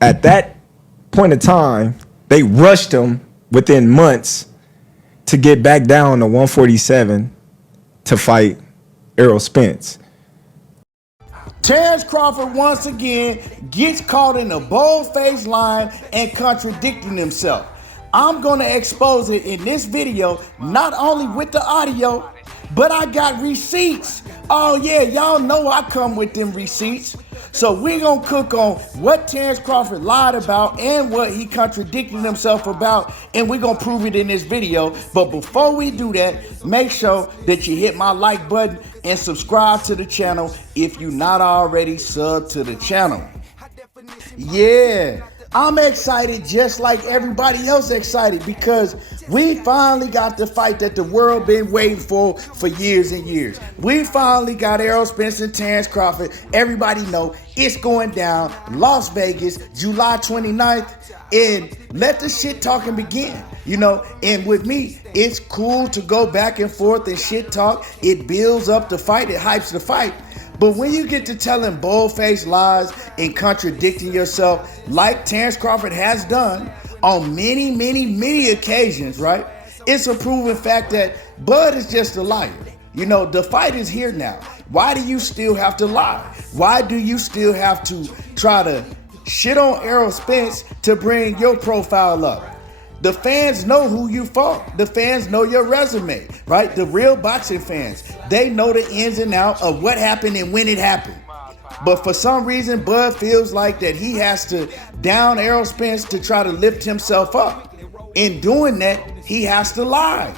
At that point of time, they rushed him within months to get back down to 147 to fight Errol Spence. Terence Crawford once again gets caught in a bold-faced line and contradicting himself. I'm going to expose it in this video, not only with the audio, but I got receipts. Oh yeah, y'all know I come with them receipts. So we're going to cook on what Terence Crawford lied about and what he contradicted himself about, and we're going to prove it in this video. But before we do that, make sure that you hit my like button and subscribe to the channel if you're not already subbed to the channel. Yeah, I'm excited just like everybody else excited because we finally got the fight that the world been waiting for years and years. We finally got Errol Spence and Terence Crawford. Everybody know it's going down Las Vegas, July 29th, and let the shit talking begin. You know, and with me, it's cool to go back and forth and shit talk. It builds up the fight, it hypes the fight. But when you get to telling bold-faced lies and contradicting yourself like Terence Crawford has done on many occasions, right? It's a proven fact that Bud is just a liar. You know, the fight is here now. Why do you still have to lie? Why do you still have to try to shit on Errol Spence to bring your profile up? The fans know who you fought. The fans know your resume, right? The real boxing fans, they know the ins and outs of what happened and when it happened. But for some reason, Bud feels like that he has to down Errol Spence to try to lift himself up. In doing that, he has to lie.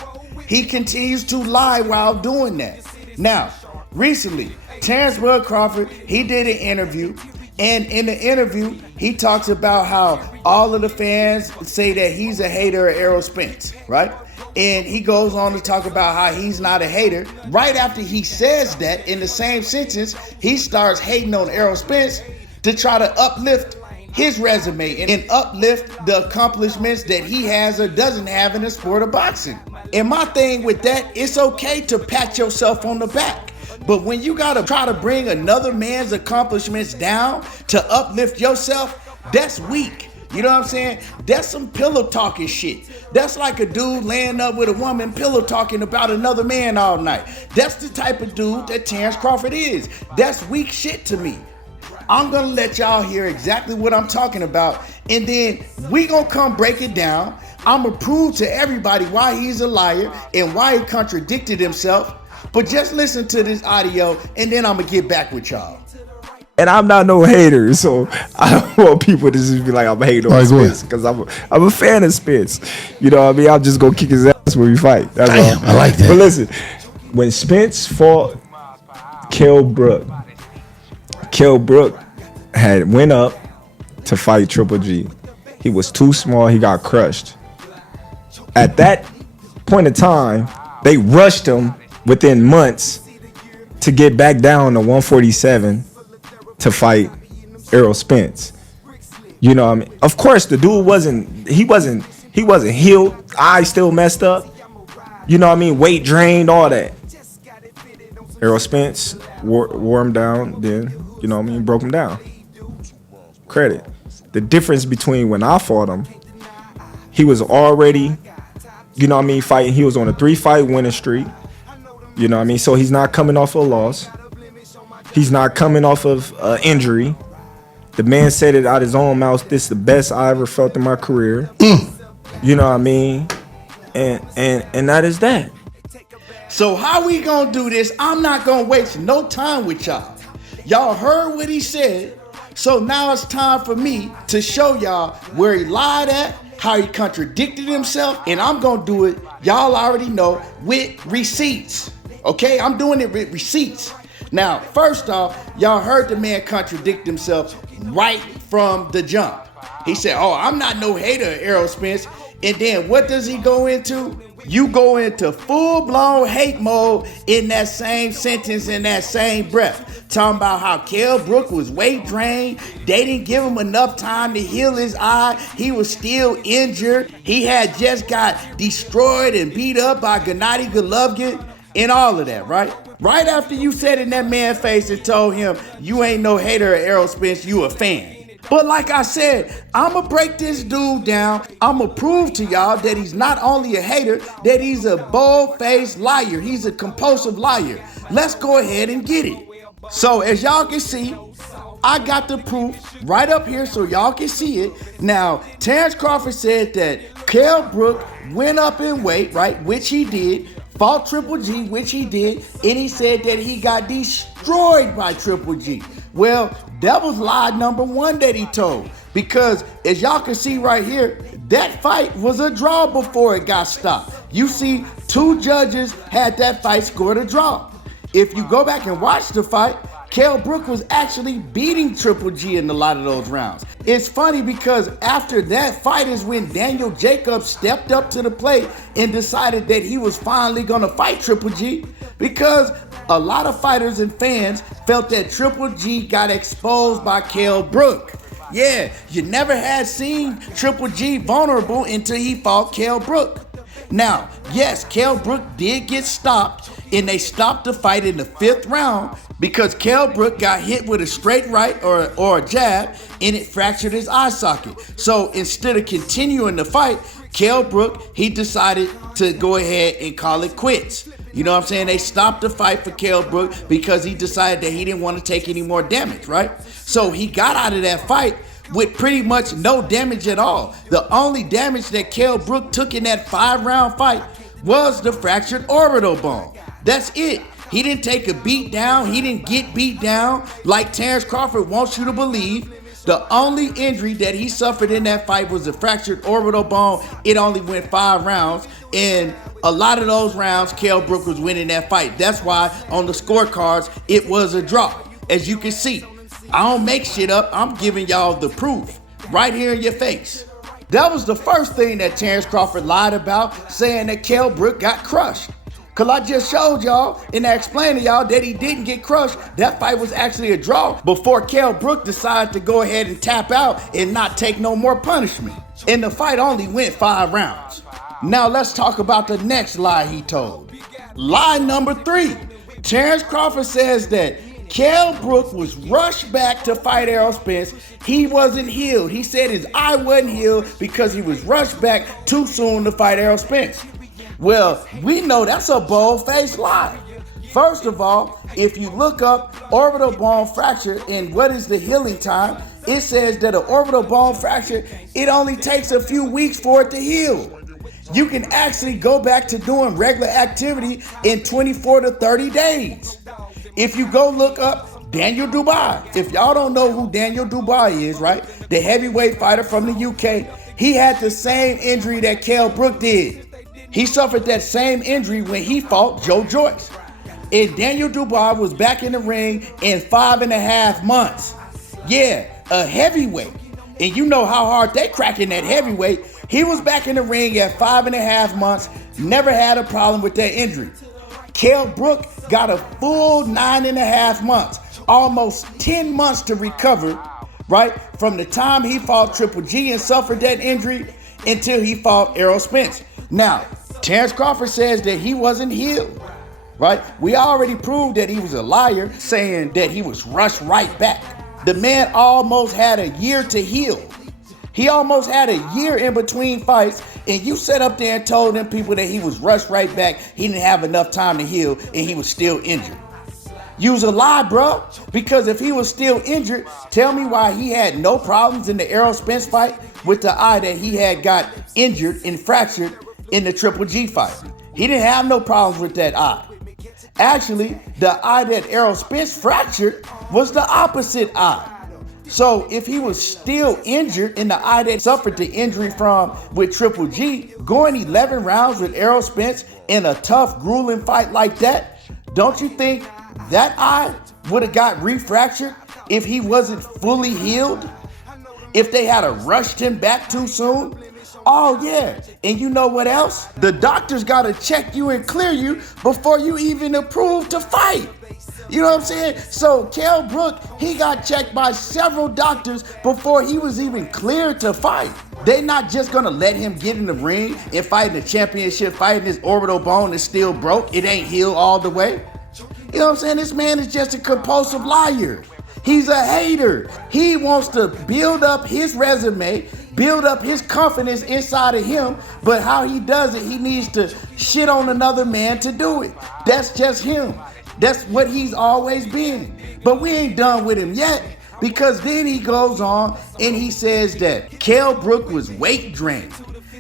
He continues to lie while doing that. Now, recently, Terence Bud Crawford, he did an interview. And in the interview, he talks about how all of the fans say that he's a hater of Errol Spence, right? And he goes on to talk about how he's not a hater. Right after he says that, in the same sentence, he starts hating on Errol Spence to try to uplift his resume and uplift the accomplishments that he has or doesn't have in the sport of boxing. And my thing with that, it's okay to pat yourself on the back. But when you gotta try to bring another man's accomplishments down to uplift yourself, that's weak. You know what I'm saying? That's some pillow talking shit. That's like a dude laying up with a woman pillow talking about another man all night. That's the type of dude that Terence Crawford is. That's weak shit to me. I'm gonna let y'all hear exactly what I'm talking about, and then we gonna come break it down. I'm gonna prove to everybody why he's a liar and why he contradicted himself. But just listen to this audio, and then I'm gonna get back with y'all. And I'm not no hater, so I don't want people to just be like I'm hating on Spence because I'm a fan of Spence. You know what I mean? I'll just go kick his ass when we fight. That's all. I like that. But listen, when Spence fought Kell Brook had went up to fight Triple G. He was too small. He got crushed. At that point in time, they rushed him within months to get back down to 147 to fight Errol Spence. You know what I mean? Of course, the dude wasn't healed. Eyes still messed up. You know what I mean? Weight drained, all that. Errol Spence wore him down, then, you know what I mean, broke him down. Credit. The difference between when I fought him, he was already, you know what I mean, fighting. He was on a 3-fight winning streak. You know what I mean? So he's not coming off a loss. He's not coming off of injury. The man said it out his own mouth. This is the best I ever felt in my career. You know what I mean? And that is that. So how we gonna do this? I'm not gonna waste no time with y'all. Y'all heard what he said. So now it's time for me to show y'all where he lied at, how he contradicted himself, and I'm gonna do it, y'all already know, with receipts. Okay, I'm doing it with receipts. Now, first off, y'all heard the man contradict himself right from the jump. He said, oh, I'm not no hater of Errol Spence. And then what does he go into? You go into full-blown hate mode in that same sentence, in that same breath. Talking about how Kell Brook was weight drained. They didn't give him enough time to heal his eye. He was still injured. He had just got destroyed and beat up by Gennady Golovkin and all of that, right? Right after you said in that man's face and told him, you ain't no hater of Errol Spence, you a fan. But like I said, I'ma break this dude down. I'ma prove to y'all that he's not only a hater, that he's a bold-faced liar. He's a compulsive liar. Let's go ahead and get it. So as y'all can see, I got the proof right up here so y'all can see it. Now, Terence Crawford said that Kell Brook went up in weight, right, which he did, fought Triple G, which he did, and he said that he got destroyed by Triple G. Well, that was lie number one that he told, because as y'all can see right here, that fight was a draw before it got stopped. You see, two judges had that fight scored a draw. If you go back and watch the fight, Kell Brook was actually beating Triple G in a lot of those rounds. It's funny because after that fight is when Daniel Jacobs stepped up to the plate and decided that he was finally gonna fight Triple G, because a lot of fighters and fans felt that Triple G got exposed by Kell Brook. Yeah, you never had seen Triple G vulnerable until he fought Kell Brook. Now, yes, Kell Brook did get stopped, and they stopped the fight in the 5th round because Kell Brook got hit with a straight right or a jab, and it fractured his eye socket. So instead of continuing the fight, Kell Brook, he decided to go ahead and call it quits. You know what I'm saying? They stopped the fight for Kell Brook because he decided that he didn't want to take any more damage, right? So he got out of that fight with pretty much no damage at all. The only damage that Kell Brook took in that 5-round fight was the fractured orbital bone. That's it. He didn't take a beat down. He didn't get beat down like Terence Crawford wants you to believe. The only injury that he suffered in that fight was a fractured orbital bone. It only went 5 rounds, and a lot of those rounds, Kell Brook was winning that fight. That's why on the scorecards, it was a draw. As you can see, I don't make shit up. I'm giving y'all the proof right here in your face. That was the first thing that Terence Crawford lied about, saying that Kell Brook got crushed. Cause I just showed y'all and I explained to y'all that he didn't get crushed. That fight was actually a draw before Kell Brook decided to go ahead and tap out and not take no more punishment. And the fight only went 5 rounds. Now let's talk about the next lie he told. Lie number 3. Terence Crawford says that Kell Brook was rushed back to fight Errol Spence. He wasn't healed. He said his eye wasn't healed because he was rushed back too soon to fight Errol Spence. Well, we know that's a bold-faced lie. First of all, if you look up orbital bone fracture and what is the healing time, it says that an orbital bone fracture, it only takes a few weeks for it to heal. You can actually go back to doing regular activity in 24 to 30 days. If you go look up Daniel Dubois, if y'all don't know who Daniel Dubois is, right? The heavyweight fighter from the UK, he had the same injury that Kell Brook did. He suffered that same injury when he fought Joe Joyce. And Daniel Dubois was back in the ring in 5.5 months. Yeah, a heavyweight. And you know how hard they cracking that heavyweight. He was back in the ring at 5.5 months, never had a problem with that injury. Kell Brook got a full 9.5 months, almost 10 months to recover, right? From the time he fought Triple G and suffered that injury until he fought Errol Spence. Now, Terence Crawford says that he wasn't healed, right? We already proved that he was a liar, saying that he was rushed right back. The man almost had a year to heal. He almost had a year in between fights, and you sat up there and told them people that he was rushed right back, he didn't have enough time to heal, and he was still injured. You was a lie, bro, because if he was still injured, tell me why he had no problems in the Errol Spence fight with the eye that he had got injured and fractured in the Triple G fight. He didn't have no problems with that eye. Actually, the eye that Errol Spence fractured was the opposite eye. So if he was still injured in the eye that suffered the injury from with Triple G, going 11 rounds with Errol Spence in a tough, grueling fight like that, don't you think that eye would have got refractured if he wasn't fully healed? If they had rushed him back too soon? Oh yeah, and you know what else? The doctors gotta check you and clear you before you even approve to fight. You know what I'm saying? So Kell Brook, he got checked by several doctors before he was even cleared to fight. They not just gonna let him get in the ring and fight in the championship fight and his orbital bone is still broke. It ain't healed all the way. You know what I'm saying? This man is just a compulsive liar. He's a hater. He wants to build up his resume, build up his confidence inside of him, but how he does it, he needs to shit on another man to do it. That's just him. That's what he's always been. But we ain't done with him yet, because then he goes on and he says that Kell Brook was weight drained.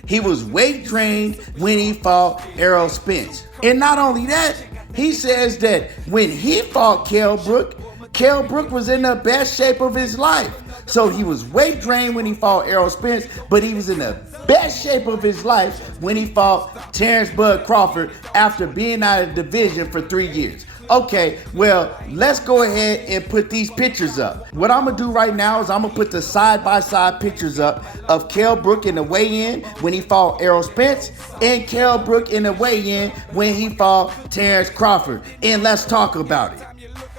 He was weight drained when he fought Errol Spence. And not only that, he says that when he fought Kell Brook was in the best shape of his life. So he was weight drained when he fought Errol Spence, but he was in the best shape of his life when he fought Terence Bud Crawford after being out of the division for 3 years. Okay, well, let's go ahead and put these pictures up. What I'm gonna do right now is I'm gonna put the side-by-side pictures up of Kell Brook in the weigh-in when he fought Errol Spence and Kell Brook in the weigh-in when he fought Terence Crawford. And let's talk about it.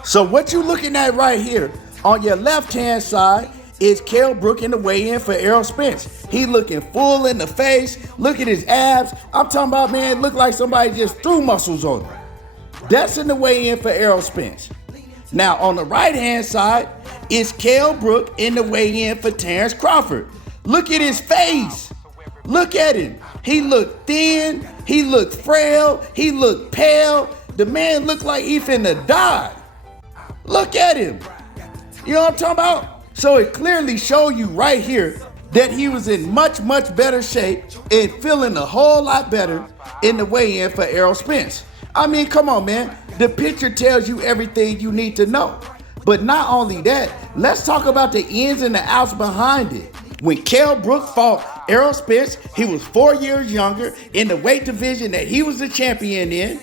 So what you looking at right here on your left-hand side is Kell Brook in the weigh-in for Errol Spence. He looking full in the face. Look at his abs. I'm talking about, man, look like somebody just threw muscles on him. That's in the weigh-in for Errol Spence. Now, on the right-hand side is Kell Brook in the weigh-in for Terence Crawford. Look at his face. Look at him. He looked thin. He looked frail. He looked pale. The man looked like he finna die. Look at him. You know what I'm talking about? So it clearly show you right here that he was in much, much better shape and feeling a whole lot better in the weigh-in for Errol Spence. I mean, come on, man. The picture tells you everything you need to know. But not only that, let's talk about the ins and the outs behind it. When Kell Brook fought Errol Spence, he was 4 years younger in the weight division that he was the champion in.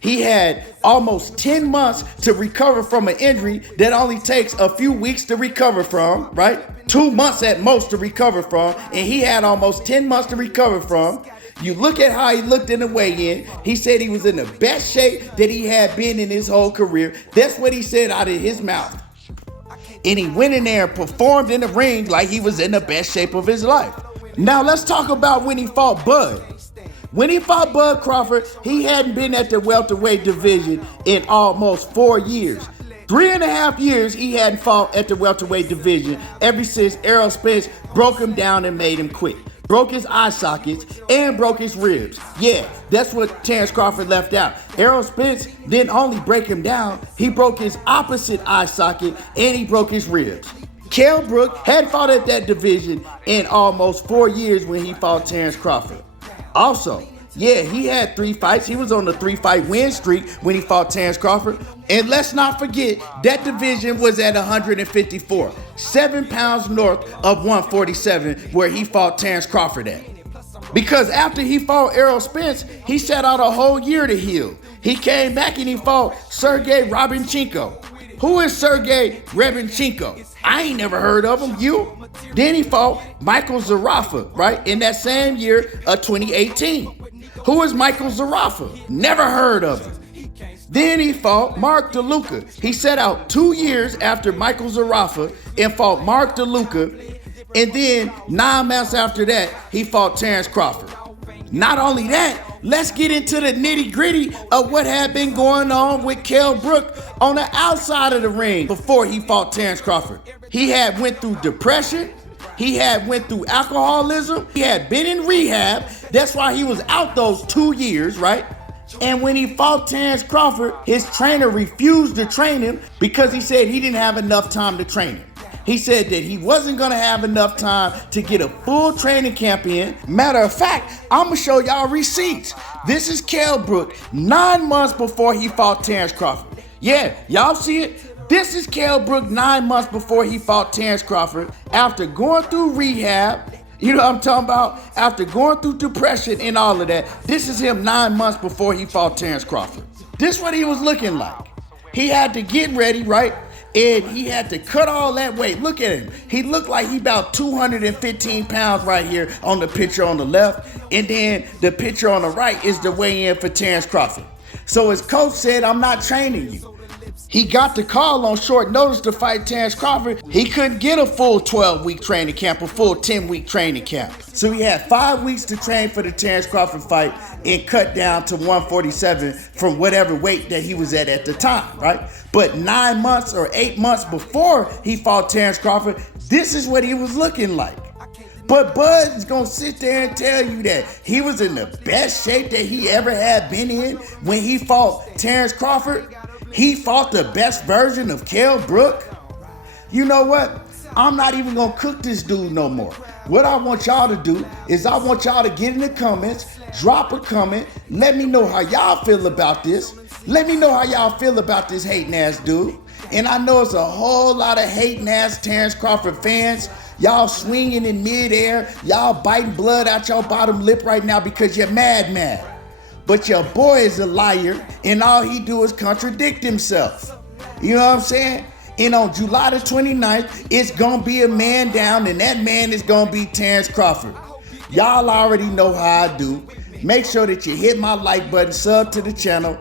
He had almost 10 months to recover from an injury that only takes a few weeks to recover from, right? 2 months at most to recover from, and he had almost 10 months to recover from. You look at how he looked in the weigh-in. He said he was in the best shape that he had been in his whole career. That's what he said out of his mouth. And he went in there and performed in the ring like he was in the best shape of his life. Now let's talk about when he fought Bud. When he fought Bud Crawford, he hadn't been at the welterweight division in almost 4 years. 3.5 years he hadn't fought at the welterweight division ever since Errol Spence broke him down and made him quit. Broke his eye sockets and broke his ribs. Yeah, that's what Terence Crawford left out. Errol Spence didn't only break him down, he broke his opposite eye socket and he broke his ribs. Kell Brook hadn't fought at that division in almost 4 years when he fought Terence Crawford. Also, yeah, he had 3 fights. He was on the 3-fight win streak when he fought Terence Crawford. And let's not forget, that division was at 154, 7 pounds north of 147, where he fought Terence Crawford at. Because after he fought Errol Spence, he sat out a whole year to heal. He came back and he fought Sergey Rabinchenko. Who is Sergey Rabinchenko? I ain't never heard of him. You? Then he fought Michael Zarafa, right, in that same year of 2018. Who is Michael Zarafa? Never heard of him. Then he fought Mark DeLuca. He set out 2 years after Michael Zarafa and fought Mark DeLuca. And then 9 months after that, he fought Terence Crawford. Not only that, let's get into the nitty-gritty of what had been going on with Kell Brook on the outside of the ring before he fought Terence Crawford. He had went through depression. He had went through alcoholism. He had been in rehab. That's why he was out those 2 years, right? And when he fought Terence Crawford, his trainer refused to train him because he said he didn't have enough time to train him. He said that he wasn't going to have enough time to get a full training camp in. Matter of fact, I'm going to show y'all receipts. This is Kell Brook 9 months before he fought Terence Crawford. Yeah, y'all see it? This is Kell Brook 9 months before he fought Terence Crawford after going through rehab. You know what I'm talking about? After going through depression and all of that. This is him 9 months before he fought Terence Crawford. This is what he was looking like. He had to get ready, right? And he had to cut all that weight. Look at him. He looked like he about 215 pounds right here on the picture on the left. And then the picture on the right is the weigh-in for Terence Crawford. So his coach said, I'm not training you. He got the call on short notice to fight Terence Crawford. He couldn't get a full 12-week training camp, a full 10-week training camp. So he had 5 weeks to train for the Terence Crawford fight and cut down to 147 from whatever weight that he was at the time, right? But 9 months or 8 months before he fought Terence Crawford, this is what he was looking like. But Bud's gonna sit there and tell you that he was in the best shape that he ever had been in when he fought Terence Crawford. He fought the best version of Kell Brook. You know what? I'm not even gonna cook this dude no more. What I want y'all to do is I want y'all to get in the comments, drop a comment, let me know how y'all feel about this. Let me know how y'all feel about this hating ass dude. And I know it's a whole lot of hating ass Terence Crawford fans. Y'all swinging in midair. Y'all biting blood out your bottom lip right now because you're mad. But your boy is a liar, and all he do is contradict himself. You know what I'm saying? And on July the 29th, it's gonna be a man down, and that man is gonna be Terence Crawford. Y'all already know how I do. Make sure that you hit my like button, sub to the channel.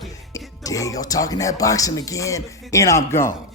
There you go, talking that boxing again, and I'm gone.